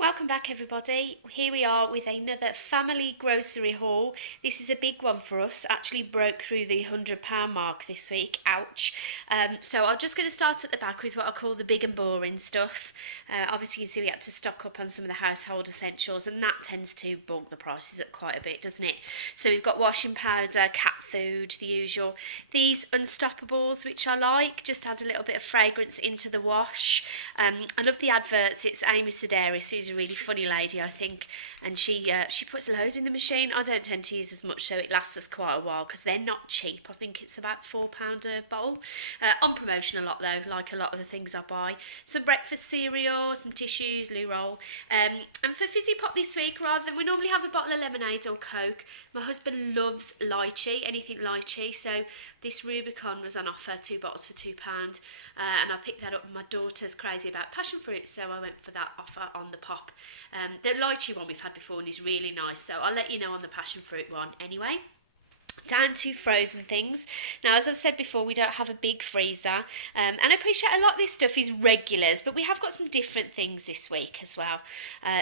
Welcome back everybody. Here we are with another family grocery haul. This is a big one for us. Actually broke through the £100 mark this week. Ouch. So I'm just going to start at the back with what I call the big and boring stuff. Obviously you can see we had to stock up on some of the household essentials, and that tends to bulk the prices up quite a bit, doesn't it? So we've got washing powder, cat food, the usual. These Unstoppables, which I like, just add a little bit of fragrance into the wash. I love the adverts. It's Amy Sedaris, who's a really funny lady, I think, and she puts loads in the machine. I don't tend to use as much, so it lasts us quite a while because they're not cheap. I think it's about £4 a bottle. On promotion a lot though, like a lot of the things I buy. Some breakfast cereal, some tissues, loo roll. And for fizzy pop this week, rather than we normally have a bottle of lemonade or Coke, my husband loves lychee, anything lychee, so this Rubicon was on offer, 2 bottles for £2, and I picked that up. My daughter's crazy about passion fruit, so I went for that offer on the pop. The lychee one we've had before and is really nice, so I'll let you know on the passion fruit one anyway. Down to frozen things. Now, as I've said before, we don't have a big freezer, and I appreciate a lot of this stuff is regulars, but we have got some different things this week as well.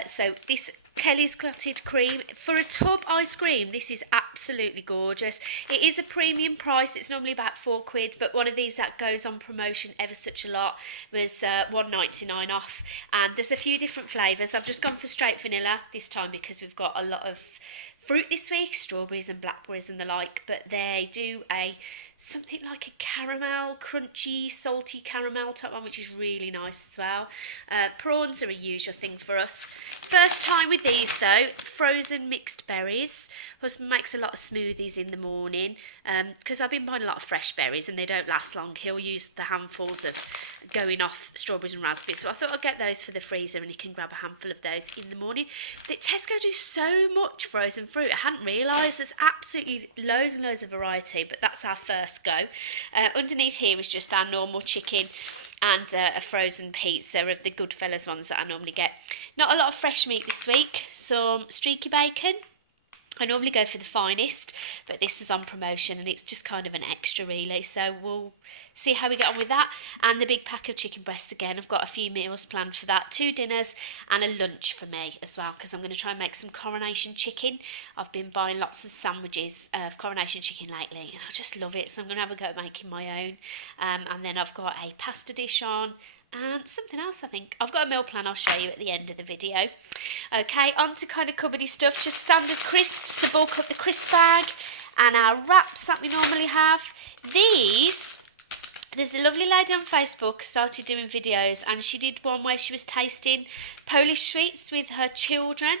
So this Kelly's Clotted Cream for a tub ice cream. This is absolutely gorgeous. It is a premium price. It's normally about £4, but one of these that goes on promotion ever such a lot was £1.99 off, and there's a few different flavours. I've just gone for straight vanilla this time because we've got a lot of fruit this week, strawberries and blackberries and the like, but they do something like a caramel, crunchy, salty caramel type one, which is really nice as well. Prawns are a usual thing for us. First time with these though, frozen mixed berries. Husband makes a lot of smoothies in the morning because I've been buying a lot of fresh berries and they don't last long. He'll use the handfuls of going off strawberries and raspberries, so I thought I'd get those for the freezer and he can grab a handful of those in the morning. But Tesco do so much frozen fruit. I hadn't realised there's absolutely loads and loads of variety, but that's our first go. Underneath here is just our normal chicken and a frozen pizza of the Goodfellas ones that I normally get. Not a lot of fresh meat this week. Some streaky bacon. I normally go for the finest, but this was on promotion and it's just kind of an extra really, so we'll see how we get on with that. And the big pack of chicken breasts again. I've got a few meals planned for that, 2 dinners and a lunch for me as well, because I'm going to try and make some coronation chicken. I've been buying lots of sandwiches of coronation chicken lately and I just love it, so I'm going to have a go at making my own. And then I've got a pasta dish on, and something else I think. I've got a meal plan I'll show you at the end of the video. Okay, on to kind of cupboardy stuff, just standard crisps to bulk up the crisp bag, and our wraps that we normally have. There's a lovely lady on Facebook started doing videos, and she did one where she was tasting Polish sweets with her children,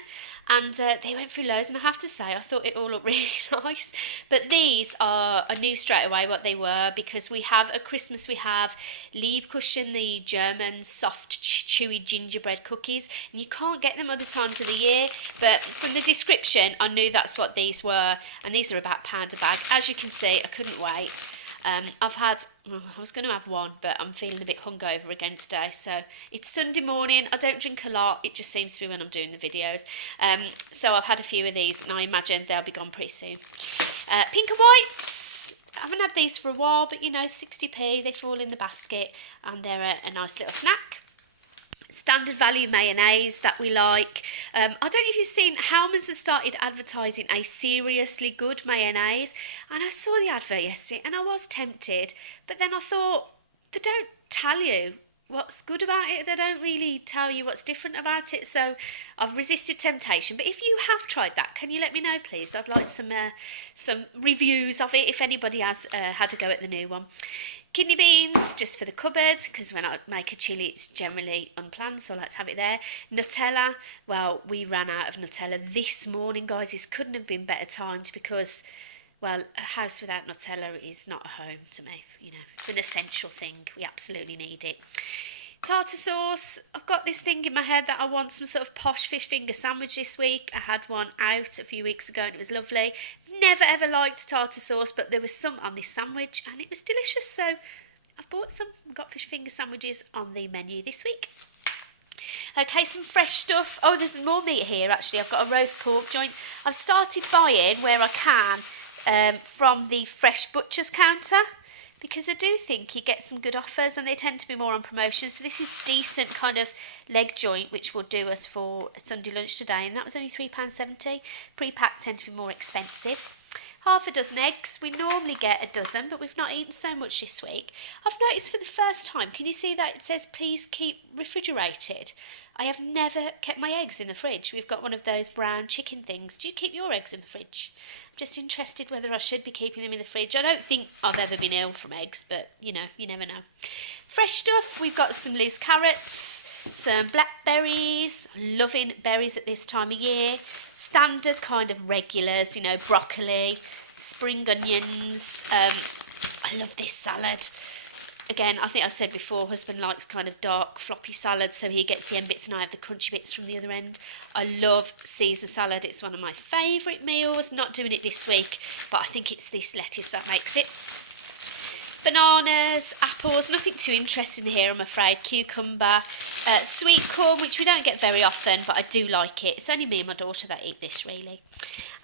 and they went through loads, and I have to say I thought it all looked really nice. But these are, I knew straight away what they were, because we have at Christmas we have Liebkuchen, the German soft chewy gingerbread cookies, and you can't get them other times of the year, but from the description I knew that's what these were, and these are about £1 a bag. As you can see, I couldn't wait. I was going to have one, but I'm feeling a bit hungover again today, so it's Sunday morning. I don't drink a lot, it just seems to be when I'm doing the videos. So I've had a few of these and I imagine they'll be gone pretty soon. Pink and whites, I haven't had these for a while, but you know, 60p, they fall in the basket and they're a nice little snack. Standard value mayonnaise that we like. I don't know if you've seen, Hellmann's have started advertising a seriously good mayonnaise, and I saw the advert yesterday and I was tempted, but then I thought, they don't tell you what's good about it, they don't really tell you what's different about it, so I've resisted temptation. But if you have tried that, can you let me know please? I'd like some reviews of it if anybody has had a go at the new one. Kidney beans, just for the cupboard, because when I make a chilli it's generally unplanned, so I like to have it there. Nutella, well, we ran out of Nutella this morning, guys. This couldn't have been better timed because, well, a house without Nutella is not a home to me. You know, it's an essential thing. We absolutely need it. Tartar sauce, I've got this thing in my head that I want some sort of posh fish finger sandwich this week. I had one out a few weeks ago and it was lovely. Never ever liked tartar sauce, but there was some on this sandwich and it was delicious, so I've bought some. I've got fish finger sandwiches on the menu this week. Okay, some fresh stuff. Oh, there's more meat here actually. I've got a roast pork joint. I've started buying where I can from the fresh butcher's counter. because I do think you get some good offers and they tend to be more on promotion. So this is decent kind of leg joint, which will do us for Sunday lunch today, and that was only £3.70. Pre-packed tend to be more expensive. Half a dozen eggs. We normally get a dozen, but we've not eaten so much this week. I've noticed for the first time, can you see that it says please keep refrigerated? I have never kept my eggs in the fridge. We've got one of those brown chicken things. Do you keep your eggs in the fridge? I'm just interested whether I should be keeping them in the fridge. I don't think I've ever been ill from eggs, but you know, you never know. Fresh stuff, we've got some loose carrots, some blackberries, loving berries at this time of year. Standard kind of regulars, you know, broccoli, spring onions. I love this salad. Again, I think I've said before, husband likes kind of dark, floppy salads, so he gets the end bits and I have the crunchy bits from the other end. I love Caesar salad. It's one of my favourite meals. Not doing it this week, but I think it's this lettuce that makes it. Bananas, apples, nothing too interesting here, I'm afraid. Cucumber, sweet corn, which we don't get very often, but I do like it. It's only me and my daughter that eat this, really.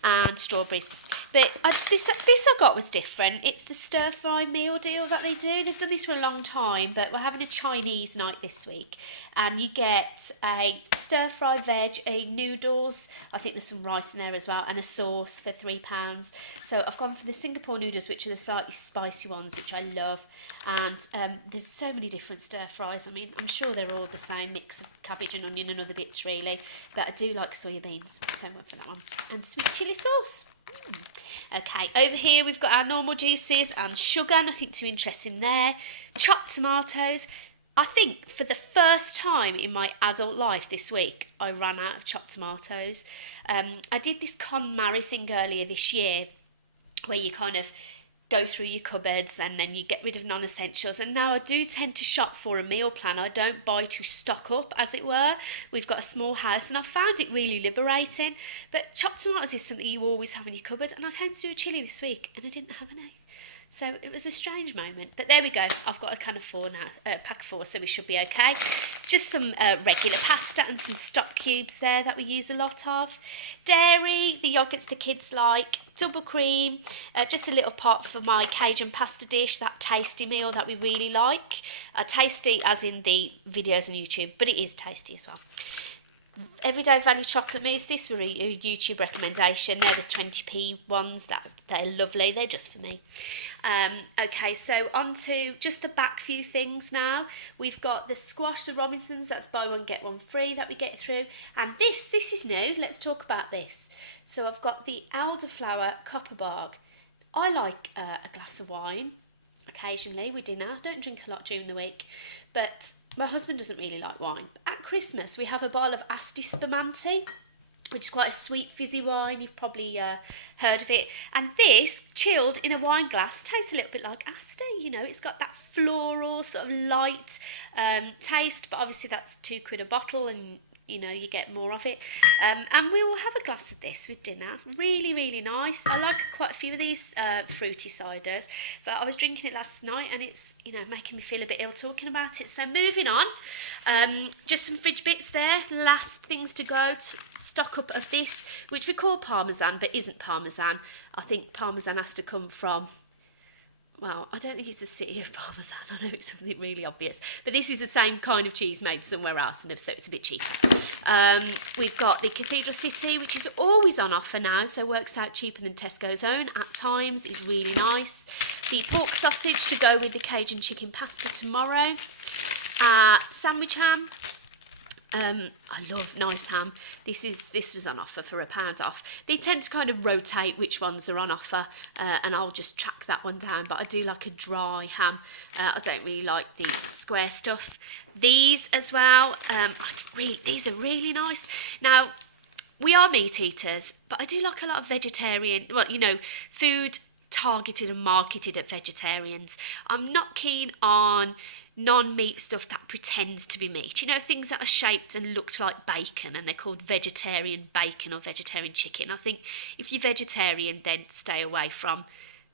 And strawberries. But this I got was different. It's the stir-fry meal deal that they do. They've done this for a long time, but we're having a Chinese night this week. And you get a stir-fry veg, a noodles, I think there's some rice in there as well, and a sauce for £3. So I've gone for the Singapore noodles, which are the slightly spicy ones, which I love. And there's so many different stir-fries. I mean, I'm sure they're all the same mix of cabbage and onion and other bits, really. But I do like soya beans, so I went for that one. And sweet chilli sauce. Okay, over here we've got our normal juices and sugar, nothing too interesting there. Chopped tomatoes. I think for the first time in my adult life this week, I ran out of chopped tomatoes. I did this KonMari thing earlier this year where you kind of go through your cupboards and then you get rid of non-essentials, and now I do tend to shop for a meal plan. I don't buy to stock up, as it were. We've got a small house and I found it really liberating. But chopped tomatoes is something you always have in your cupboard, and I came to do a chilli this week and I didn't have any. So it was a strange moment, but there we go. I've got a can of four now, pack of 4, so we should be okay. Just some regular pasta and some stock cubes there that we use a lot of. Dairy, the yogurts the kids like, double cream, just a little pot for my Cajun pasta dish, that tasty meal that we really like. Tasty as in the videos on YouTube, but it is tasty as well. Everyday Value chocolate mousse. This were a YouTube recommendation. They're the 20p ones. They're lovely. They're just for me. Okay, so on to just the back few things now. We've got the squash, the Robinsons. That's buy one get one free that we get through. And this is new. Let's talk about this. So I've got the elderflower copper barg. I like a glass of wine occasionally with dinner. I don't drink a lot during the week, but my husband doesn't really like wine. At Christmas, we have a bottle of Asti Spumante, which is quite a sweet, fizzy wine. You've probably heard of it. And this, chilled in a wine glass, tastes a little bit like Asti. You know, it's got that floral, sort of light taste, but obviously that's £2 a bottle, and you know, you get more of it. And we will have a glass of this with dinner. Really, really nice. I like quite a few of these fruity ciders, but I was drinking it last night and it's, you know, making me feel a bit ill talking about it. So moving on, just some fridge bits there. Last things to go, to stock up of this, which we call Parmesan, but isn't Parmesan. I think Parmesan has to come from, well, I don't think it's a city of Parmesan. I know it's something really obvious. But this is the same kind of cheese made somewhere else, and so it's a bit cheaper. We've got the Cathedral City, which is always on offer now, so works out cheaper than Tesco's own at times. It's really nice. The pork sausage to go with the Cajun chicken pasta tomorrow. Sandwich ham. I love nice ham. This was on offer for £1 off. They tend to kind of rotate which ones are on offer, and I'll just track that one down. But I do like a dry ham. I don't really like the square stuff. These as well. These are really nice. Now, we are meat eaters, but I do like a lot of vegetarian. Well, you know, food targeted and marketed at vegetarians. I'm not keen on non-meat stuff that pretends to be meat. You know, things that are shaped and looked like bacon, and they're called vegetarian bacon or vegetarian chicken. I think if you're vegetarian, then stay away from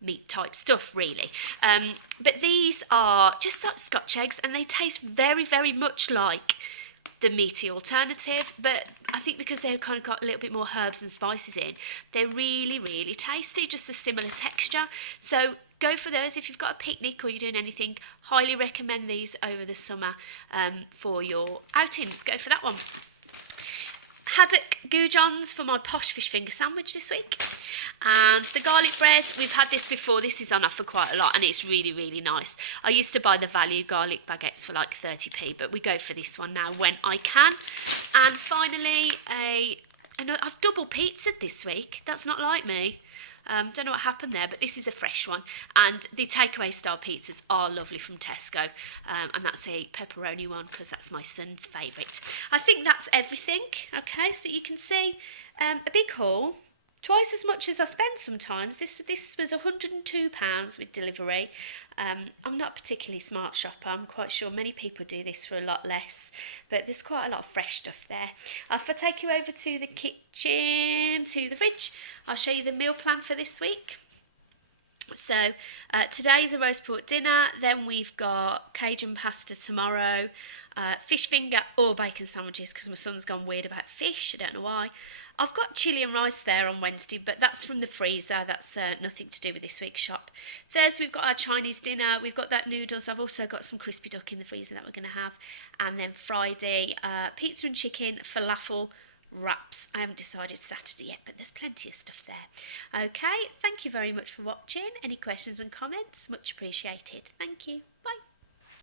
meat type stuff, really. But these are just like Scotch eggs, and they taste very, very much like the meaty alternative, but I think because they've kind of got a little bit more herbs and spices in, they're really, really tasty, just a similar texture. So go for those if you've got a picnic or you're doing anything. Highly recommend these over the summer for your outings. Go for that one. Haddock goujons for my posh fish finger sandwich this week. And the garlic bread, we've had this before. This is on offer quite a lot and it's really, really nice. I used to buy the value garlic baguettes for like 30p, but we go for this one now when I can. And finally, I've double pizzaed this week. That's not like me. Don't know what happened there, but this is a fresh one. And the takeaway style pizzas are lovely from Tesco. And that's a pepperoni one because that's my son's favourite. I think that's everything. Okay, so you can see a big haul. Twice as much as I spend sometimes. This was £102 with delivery. I'm not a particularly smart shopper. I'm quite sure many people do this for a lot less. But there's quite a lot of fresh stuff there. If I take you over to the kitchen, to the fridge, I'll show you the meal plan for this week. So today's a roast pork dinner. Then we've got Cajun pasta tomorrow. Fish finger or bacon sandwiches because my son's gone weird about fish. I don't know why. I've got chilli and rice there on Wednesday, but that's from the freezer. That's nothing to do with this week's shop. Thursday we've got our Chinese dinner. We've got that noodles. I've also got some crispy duck in the freezer that we're going to have. And then Friday, pizza and chicken, falafel, wraps. I haven't decided Saturday yet, but there's plenty of stuff there. Okay, thank you very much for watching. Any questions and comments? Much appreciated. Thank you. Bye.